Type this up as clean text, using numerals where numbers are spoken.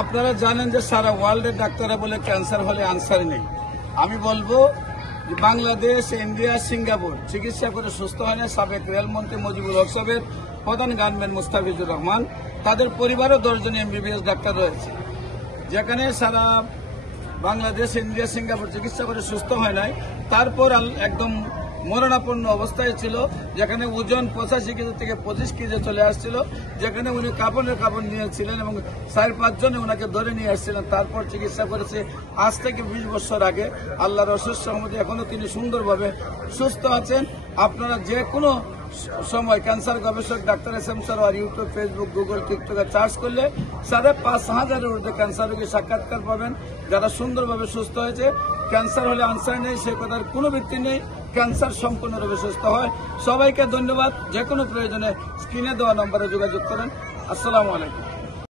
আপনারা জানেন যে সারা ওয়ার্ল্ডের ডাক্তাররা বলে ক্যান্সার হলে আনসার নেই। আমি বলবো যে বাংলাদেশ, ইন্ডিয়া, সিঙ্গাপুর চিকিৎসা করে সুস্থ হয় না সাবেক রেলমন্ত্রী মুজিবুল হক সাহেবের প্রধান গানম্যান মুস্তাফিজুর রহমান, তাদের পরিবারও 10 জন MBBS ডাক্তার রয়েছে। যেখানে সারা বাংলাদেশ, ইন্ডিয়া, সিঙ্গাপুর চিকিৎসা করে সুস্থ হয় নাই, তারপর একদম মরণাপন্ন অবস্থায় ছিল, যেখানে ওজন 85 কেজি থেকে 25 কেজি চলে আসছিল, যেখানে উনি কাপড়ের কাপড় নিয়েছিলেন এবং 4-5 জনে ওনাকে ধরে নিয়ে আসছিলেন। তারপর চিকিৎসা করেছে আজ থেকে 20 বছর আগে। আল্লাহর অশেষ রহমতে এখনো তিনি সুন্দরভাবে সুস্থ আছেন। আপনারা যে কোনো সময় ক্যান্সার গবেষক doctor SM Sarwar YouTube, Facebook, Google, টিকটকে সার্চ করলে 5,500-এর ঊর্ধ্বে ক্যান্সার রোগী সাক্ষাৎকার পাবেন যারা সুন্দরভাবে সুস্থ হয়েছে। ক্যান্সার হলে আনসার নেই, সে কথার কোনো ভিত্তি নেই। ক্যান্সার সম্পূর্ণরূপে সুস্থ হয়। সবাইকে ধন্যবাদ। যে কোনো প্রয়োজনে স্ক্রিনে দেওয়া নম্বরে যোগাযোগ করেন। আসসালামু আলাইকুম।